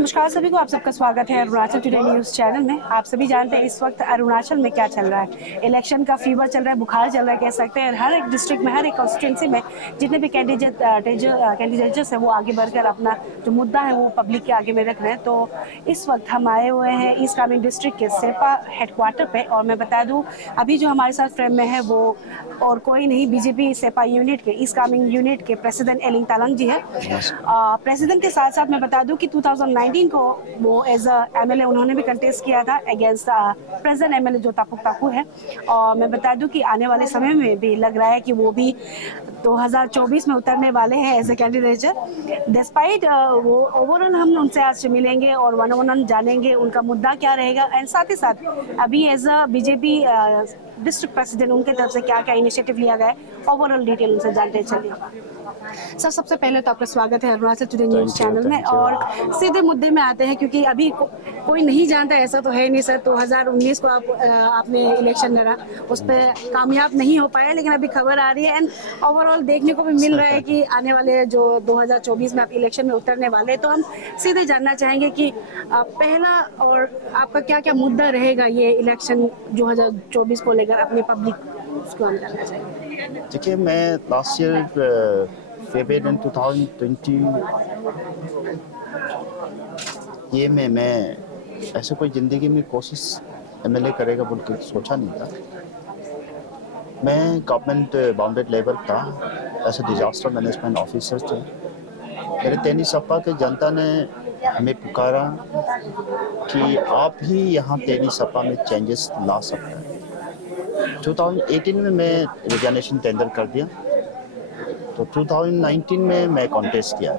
नमस्कार सभी को, आप सबका स्वागत है अरुणाचल टुडे न्यूज़ चैनल में। आप सभी जानते हैं इस वक्त अरुणाचल में क्या चल रहा है। इलेक्शन का फीवर चल रहा है, बुखार चल रहा है कह सकते हैं। हर एक डिस्ट्रिक्ट में, हर एक कॉन्स्टिट्यूंसी में जितने भी कैंडिडेट्स हैं वो आगे बढ़कर अपना जो मुद्दा है वो पब्लिक के आगे में रख रहे हैं। तो इस वक्त हम आए हुए हैं ईस्ट कामेंग डिस्ट्रिक्ट के सेपा हेडक्वार्टर पे, और मैं बता दूँ अभी जो हमारे साथ फ्रेम में है वो और कोई नहीं, बीजेपी सेपा यूनिट के ईस्ट कामेंग यूनिट के प्रेसिडेंट एलिंग तालंग जी है। प्रेसिडेंट के साथ साथ मैं बता दूं कि 2019 को वो एज अ एमएलए उन्होंने भी कंटेस्ट किया था अगेंस्ट प्रेजेंट एमएलए जो तापुक ताकू है। और मैं बता दूं कि आने वाले समय में भी लग रहा है कि वो भी 2024 में उतरने वाले हैं एज ए कैंडिडेट। डिस्पाइट वो ओवरऑल हम उनसे आज मिलेंगे और वन ऑन वन जानेंगे उनका मुद्दा क्या रहेगा, एंड साथ ही साथ अभी as a BJP district president उनके तरफ से क्या क्या इनिशिएटिव लिया गया है, ओवरऑल डिटेल उनसे जानते चलिए। सर, सबसे पहले तो आपका स्वागत है अरुणाचल टुडे न्यूज़ चैनल में, और सीधे मुद्दे में आते हैं क्योंकि अभी कोई नहीं जानता, ऐसा तो है नहीं सर। 2019 को आपने इलेक्शन लड़ा, उस पर कामयाब नहीं हो पाया, लेकिन अभी खबर आ रही है एंड ओवरऑल देखने को भी मिल रहा है कि आने वाले जो 2024 में आप इलेक्शन में उतरने वाले हैं। तो हम सीधे जानना चाहेंगे कि पहला और आपका क्या क्या मुद्दा रहेगा ये इलेक्शन 2024 को लेकर अपनी पब्लिक को हम जानना चाहेंगे। देखिए, मैं लास्ट ईयर फेब्रुअरी 2020 ये में मैं ऐसे कोई ज़िंदगी में कोशिश एमएलए करेगा बोल के सोचा नहीं था। मैं गवर्नमेंट बाउंडेड लेवल था, ऐसे डिजास्टर मैनेजमेंट ऑफिसर थे। मेरे तेनी सपा के जनता ने हमें पुकारा कि आप ही यहाँ तेनी सपा में चेंजेस ला सकते हैं। 2018 में मैं रिजाइनेशन टेंडर कर दिया, तो 2019 में मैं कॉन्टेस्ट किया।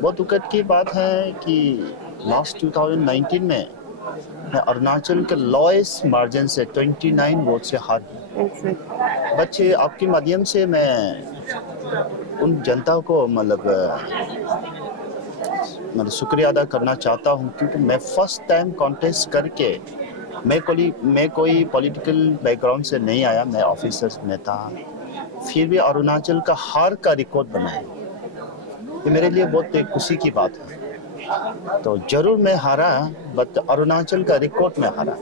बहुत दुखद की बात है कि लास्ट 2019 में मैं अरुणाचल के लॉएस्ट मार्जिन से 29 वोट से हार गया। बच्चे, आपके माध्यम से मैं उन जनता को मतलब शुक्रिया अदा करना चाहता हूँ, क्योंकि मैं फर्स्ट टाइम कॉन्टेस्ट करके मैं कोई पॉलिटिकल बैकग्राउंड से नहीं आया, मैं ऑफिसर्स में था, फिर भी अरुणाचल का हार का रिकॉर्ड बनाया। ये मेरे लिए बहुत एक खुशी की बात है। तो जरूर मैं हारा, बट अरुणाचल का रिकॉर्ड में हारा।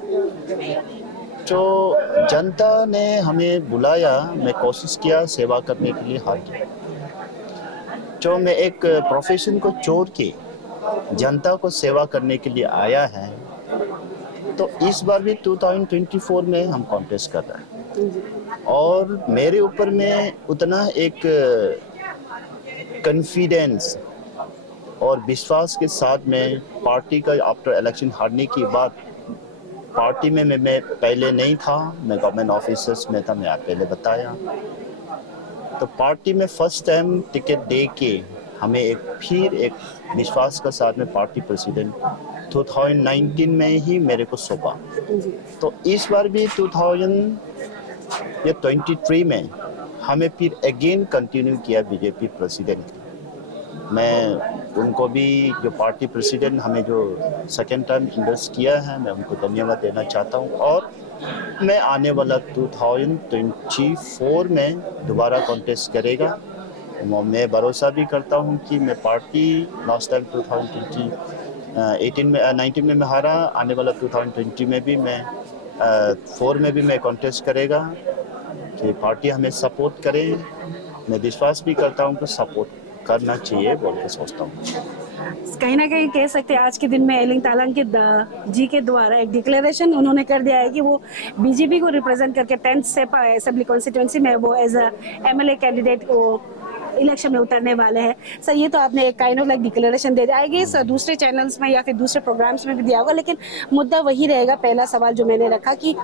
तो जनता ने हमें बुलाया, मैं कोशिश किया सेवा करने के लिए, हार गया। जो मैं एक प्रोफेशन को छोड़ के जनता को सेवा करने के लिए आया है, तो इस बार भी 2024 में हम कॉन्टेस्ट कर रहे हैं। और मेरे ऊपर में उतना एक कॉन्फिडेंस और विश्वास के साथ में पार्टी का आफ्टर इलेक्शन हारने के बाद, पार्टी में मैं पहले नहीं था, मैं गवर्नमेंट ऑफिसर्स में था, मैं आप पहले बताया। तो पार्टी में फर्स्ट टाइम टिकट दे के हमें फिर एक विश्वास के साथ में पार्टी प्रेसिडेंट 2019 में ही मेरे को सौंपा। तो इस बार भी 2023 में हमें फिर अगेन कंटिन्यू किया बीजेपी प्रेसिडेंट। मैं उनको भी, जो पार्टी प्रेसिडेंट हमें जो सेकेंड टाइम इंडस्ट किया है, मैं उनको धन्यवाद देना चाहता हूँ। और मैं आने वाला 2024 में दोबारा कॉन्टेस्ट करेगा। मैं भरोसा भी करता हूँ कि मैं पार्टी लास्ट टाइम 2019 में मैं हारा, आने वाला 2020 में भी मैं 4 में भी मैं कॉन्टेस्ट करेगा कि पार्टी हमें सपोर्ट करे। मैं विश्वास भी करता हूँ कि सपोर्ट करना चाहिए बोल के सोचता हूँ। कहीं ना कहीं कह सकते हैं आज के दिन में एलिंग तालंग के जी के द्वारा एक डिक्लेरेशन उन्होंने कर दिया है कि वो बीजेपी को रिप्रेजेंट करके 10th सेपा असेंबली कॉन्स्टिट्यूंसी में वो एज अ एमएलए कैंडिडेट वो इलेक्शन में उतरने वाले हैं। सर, ये तो आपने एक काइंड ऑफ लाइक डिक्लेरेशन दे दिया, आई गेस दूसरे चैनल्स में या फिर दूसरे प्रोग्राम्स में भी दिया होगा, लेकिन मुद्दा वही रहेगा। पहला सवाल जो मैंने रखा कि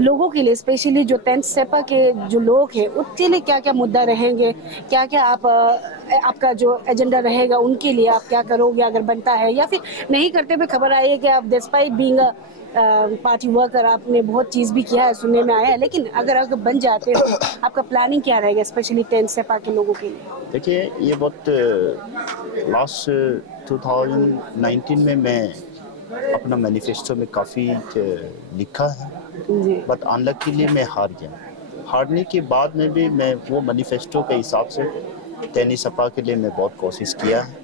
लोगों के लिए, स्पेशली जो 10th सेपा के जो लोग हैं, उनके लिए क्या क्या मुद्दा रहेंगे, क्या क्या आपका जो एजेंडा रहेगा उनके लिए, आप क्या करोगे अगर बनता है, या फिर नहीं करते हुए खबर आई है कि आप despite being a party worker आपने बहुत चीज़ भी किया है, सुनने में आया है, लेकिन अगर बन जाते हो आपका प्लानिंग क्या रहेगा स्पेशली 10th सेपा के लोगों के लिए? देखिए, ये बहुत लास्ट 2019 में मैं अपना मैनिफेस्टो में काफ़ी लिखा है, बट अनलकीली मैं हार गया। हारने के बाद में भी मैं वो मैनिफेस्टो के हिसाब से तेनी सपा के लिए मैं बहुत कोशिश किया है।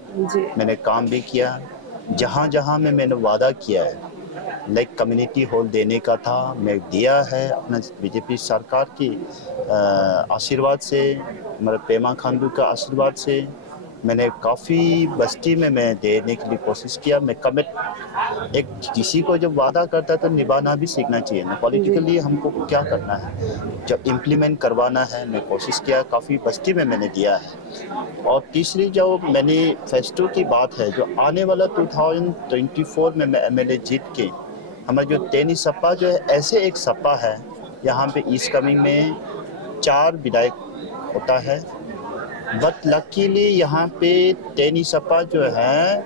मैंने काम भी किया, जहाँ जहाँ में मैंने वादा किया है, लाइक कम्युनिटी हॉल देने का था, मैं दिया है अपना बीजेपी सरकार की आशीर्वाद से, हमारे पेमा खांडू का आशीर्वाद से। मैंने काफ़ी बस्ती में मैं देने के लिए कोशिश किया। मैं कमिट, एक किसी को जब वादा करता है तो निभाना भी सीखना चाहिए ना। पॉलिटिकली हमको क्या करना है, जब इम्प्लीमेंट करवाना है, मैं कोशिश किया, काफ़ी बस्ती में मैंने दिया है। और तीसरी जो मैनिफेस्टो की बात है, जो आने वाला 2024 में मैं एमएलए जीत के, हमारा जो तेनी सपा जो है, ऐसे एक सपा है यहाँ पे ईस्ट कमिंग में 4 विधायक होता है, बट लकीली यहाँ पे तेनी सपा जो है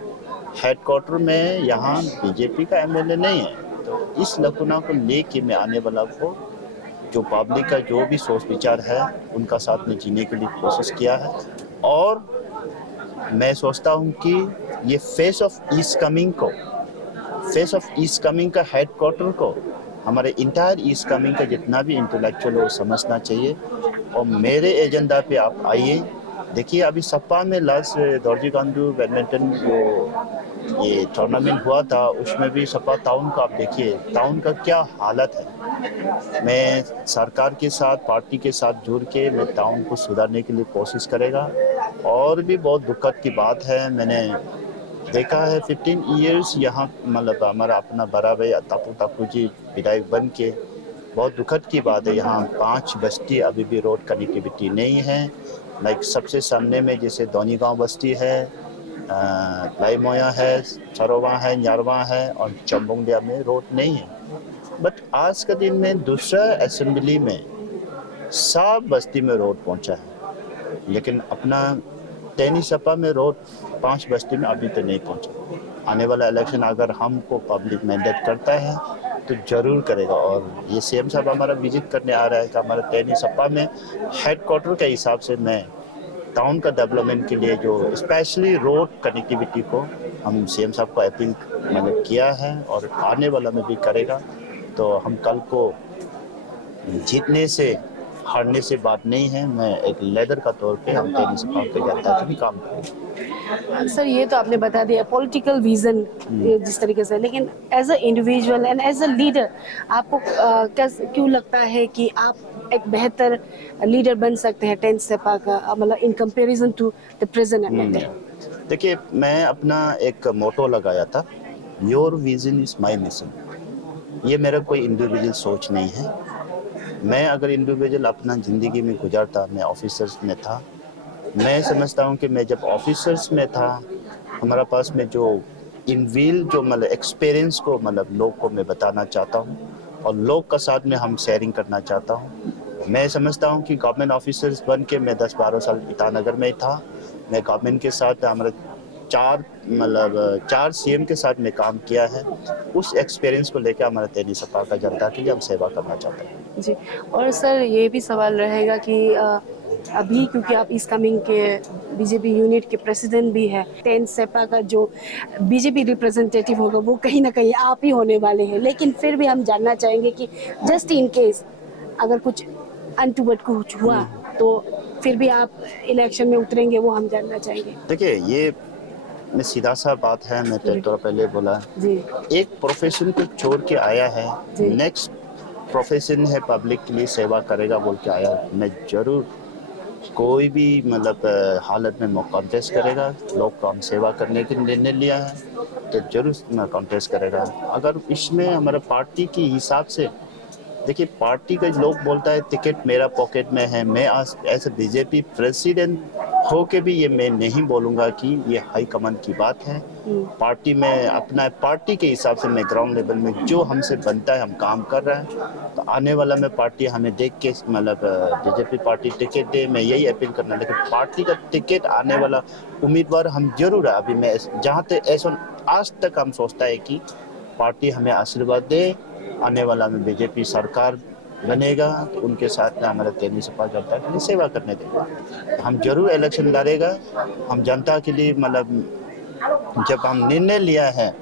हेडक्वार्टर में यहाँ बीजेपी का एमएलए नहीं है। तो इस लकुना को लेके मैं आने वाला को, जो पब्लिक का जो भी सोच विचार है, उनका साथ में जीने के लिए कोशिश किया है। और मैं सोचता हूँ कि ये फेस ऑफ ईस्ट कमिंग का हेडक्वार्टर को हमारे इंटायर ईस्ट कमिंग का जितना भी इंटेलेक्चुअल हो समझना चाहिए। और मेरे एजेंडा पे आप आइए। देखिए अभी सपा में लास्ट दोरजी गांधू बैडमिंटन जो ये टूर्नामेंट हुआ था, उसमें भी सपा टाउन का आप देखिए, टाउन का क्या हालत है। मैं सरकार के साथ, पार्टी के साथ जुड़ के मैं टाउन को सुधारने के लिए कोशिश करेगा। और भी बहुत दुखद की बात है, मैंने देखा है 15 ईयर्स यहाँ, मतलब हमारा अपना बड़ा भाई तापू जी विधायक बन के, बहुत दुखद की बात है, यहाँ 5 बस्ती अभी भी रोड कनेक्टिविटी नहीं है। लाइक सबसे सामने में जैसे दोनी गांव बस्ती है, लाइमोया है, सरोवा है, न्यारवा है, और चंबुंगडिया में रोड नहीं है। बट आज का दिन में दूसरा असेंबली में सब बस्ती में रोड पहुंचा है, लेकिन अपना तेनी सपा में रोड 5 बस्ती में अभी तक नहीं पहुंचा। आने वाला इलेक्शन अगर हमको पब्लिक मैंडेट करता है तो जरूर करेगा। और ये सीएम साहब हमारा विजिट करने आ रहा है कि हमारा तेनी सपा में हेडक्वार्टर के हिसाब से मैं टाउन का डेवलपमेंट के लिए जो स्पेशली रोड कनेक्टिविटी को हम सीएम साहब को अपील मैंने किया है, और आने वाला में भी करेगा। तो हम कल को जीतने से हारने से बात नहीं है, मैं एक लीडर का तौर पे हम तेनी सपा के जनता के भी काम करेंगे। सर ये तो आपने बता दिया पॉलिटिकल विजन जिस तरीके से, लेकिन as a individual and as a leader आपको क्यों लगता है कि आप एक बेहतर लीडर बन सकते हैं टेन सपा का, मतलब in comparison to the present MLA? देखिए मैं अपना एक मोटो लगाया था, your vision is my mission. ये मेरा कोई इंडिविजुअल सोच नहीं है। मैं अगर इंडिविजुअल अपना ज़िंदगी में गुजारता, मैं ऑफिसर्स में था, मैं समझता हूँ कि मैं जब ऑफिसर्स में था, हमारा पास में जो इनविल जो मतलब एक्सपीरियंस को मतलब लोग को मैं बताना चाहता हूँ, और लोग का साथ में हम शेयरिंग करना चाहता हूँ। मैं समझता हूँ कि गवर्नमेंट ऑफिसर्स बन के मैं 10-12 साल ईटानगर में था। मैं गवर्नमेंट के साथ हमारे 4 सीएम के साथ में काम किया है। उस एक्सपीरियंस को लेकर हमारा तेनी सपा का जनता के लिए हम सेवा करना चाहते हैं। जी, और सर ये भी सवाल रहेगा कि अभी क्योंकि आप इस कमिंग के बीजेपी यूनिट के प्रेसिडेंट भी है, टेन सपा का जो बीजेपी रिप्रेजेंटेटिव होगा वो कहीं ना कहीं आप ही होने वाले हैं, लेकिन फिर भी हम जानना चाहेंगे कि जस्ट इन केस अगर कुछ अनटूवर्ड कुछ हुआ तो फिर भी आप इलेक्शन में उतरेंगे, वो हम जानना चाहेंगे। देखिए ये मैं सीधा सा बात है, मैं थोड़ा पहले बोला जी, एक प्रोफेशन को छोड़ के आया है, नेक्स्ट प्रोफेशन है पब्लिक के लिए सेवा करेगा बोल के आया। मैं जरूर कोई भी मतलब हालत में कॉन्टेस्ट करेगा। लोग का हम सेवा करने के निर्णय लिया है तो जरूर कॉन्टेस्ट करेगा। अगर इसमें हमारा पार्टी के हिसाब से, देखिए पार्टी का लोग बोलता है टिकट मेरा पॉकेट में है, मैं आज ऐसे बीजेपी प्रेसिडेंट हो के भी ये मैं नहीं बोलूँगा कि ये हाई कमान की बात है। पार्टी में अपना पार्टी के हिसाब से मैं ग्राउंड लेवल में जो हमसे बनता है हम काम कर रहे हैं। तो आने वाला में पार्टी हमें देख के मतलब बीजेपी पार्टी टिकट दे, मैं यही अपील करना। लेकिन पार्टी का टिकट आने वाला उम्मीदवार हम जरूर है। अभी मैं जहाँ तक ऐसा आज तक हम सोचता है कि पार्टी हमें आशीर्वाद दे, आने वाला में बीजेपी सरकार बनेगा तो उनके साथ में हमारा तेनी सपा जनता के लिए सेवा करने देगा। हम जरूर इलेक्शन लड़ेगा। हम जनता के लिए मतलब जब हम निर्णय लिया है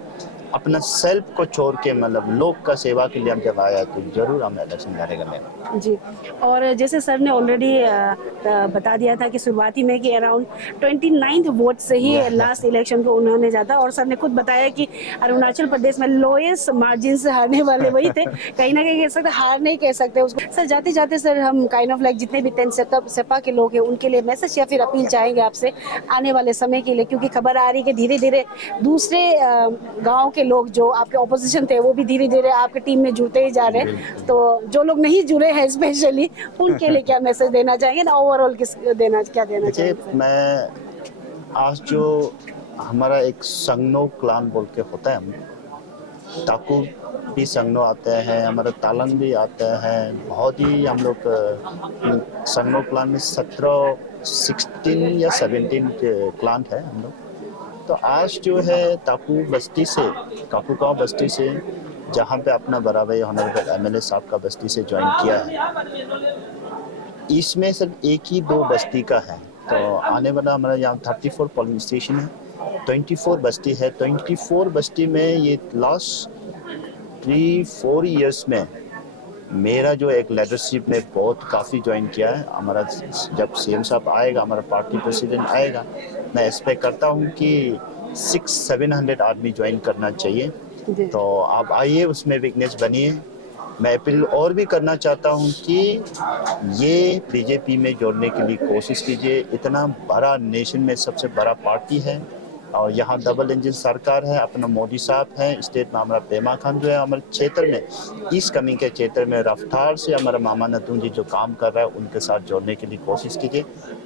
अपना सेल्फ को छोड़ के मतलब लोग का सेवा के लिए हम जब आया तो जरूर हम इलेक्शन लड़ेगा मैं। जी। और जैसे सर ने ऑलरेडी बता दिया था कि शुरुआती में कि अराउंड 29 वोट से ही लास्ट इलेक्शन को उन्होंने जाता, और सर ने खुद बताया कि अरुणाचल प्रदेश में लोएस्ट मार्जिन से हारने वाले वही थे। कहीं ना कहीं कह सकते हार नहीं कह सकते उसको। सर जाते जाते सर हम काइंड ऑफ लाइक जितने भी 10 सेपा के लोग हैं उनके लिए मैसेज या फिर अपील चाहेंगे आपसे आने वाले समय के लिए, क्योंकि खबर आ रही है कि धीरे धीरे दूसरे गाँव के लोग जो आपके ऑपोजिशन थे वो भी धीरे धीरे आपके टीम में जुड़ते ही जा रहे हैं। तो जो लोग नहीं जुड़े हैं स्पेशली उनके लिए क्या मैसेज देना चाहेंगे ना ओवरऑल क्या देना देखिए, चाहेंगे? मैं आज जो हमारा एक संगनो क्लान बोल के होता है, हम ताकू भी संगनो आते हैं, हमारा तालंग भी आता है, बहुत ही हम लोग संगनो क्लान में 16 या 17 क्लान है हम लोग। तो आज जो है ताकू बस्ती से, काकूगांव बस्ती से, जहाँ पे अपना बड़ा भाई ऑनरेबल एमएलए साहब का बस्ती से ज्वाइन किया है, इसमें सिर्फ एक ही 2 बस्ती का है। तो आने वाला हमारा यहाँ 34 पोलिंग स्टेशन है, 24 बस्ती है। 24 बस्ती में ये लास्ट 3-4 इयर्स में मेरा जो एक लीडरशिप ने बहुत काफ़ी ज्वाइन किया है। हमारा जब सीएम साहब आएगा, हमारा पार्टी प्रेसिडेंट आएगा, मैं एक्सपेक्ट करता हूँ कि 600-700 आदमी ज्वाइन करना चाहिए। तो आप आइए, उसमें विटनेस बनिए। मैं अपील और भी करना चाहता हूँ कि ये बीजेपी में जोड़ने के लिए कोशिश कीजिए। इतना बड़ा नेशन में सबसे बड़ा पार्टी है और यहाँ डबल इंजन सरकार है, अपना मोदी साहब हैं, स्टेट में हमारा पेमा खान जो है, हमारे क्षेत्र में ईस्ट कमिंग के क्षेत्र में रफ्तार से हमारा मामा नतून जी जो काम कर रहा है उनके साथ जोड़ने के लिए कोशिश कीजिए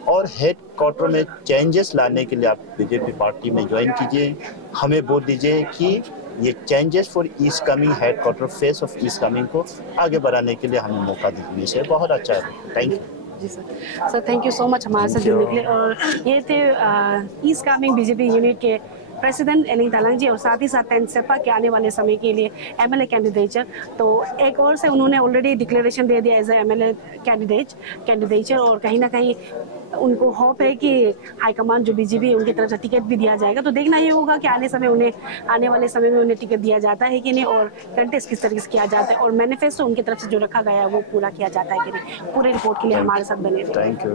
और हेड क्वार्टर में चेंजेस लाने के लिए आप बीजेपी पार्टी में ज्वाइन कीजिए। हमें वोट दीजिए कि ये changes for east coming head quarter face of east coming को आगे बढ़ाने के लिए हमें मौका दीजिए। से बहुत अच्छा है। Thank you ji sir thank you so much हमारे साथ जुड़ने के लिए। और ये थे ईस्ट कामेंग बीजेपी यूनिट के प्रेसिडेंट एलिंग तालंग जी, और साथ ही साथ 10 सेपा के आने वाले समय के लिए एमएलए कैंडिडेचर। तो एक और से उन्होंने ऑलरेडी डिक्लेरेशन दे दिया एज ए एमएलए कैंडिडेचर, और कहीं ना कहीं उनको होप है कि हाईकमान जो बीजेपी उनकी तरफ से टिकट भी दिया जाएगा। तो देखना ये होगा कि आने वाले समय में उन्हें टिकट दिया जाता है कि नहीं, और कंटेस्ट किस तरीके से किया जाता है, और मैनिफेस्टो उनकी तरफ से जो रखा गया है वो पूरा किया जाता है कि नहीं। पूरे रिपोर्ट के लिए हमारे साथ बने रहिए। Thank you.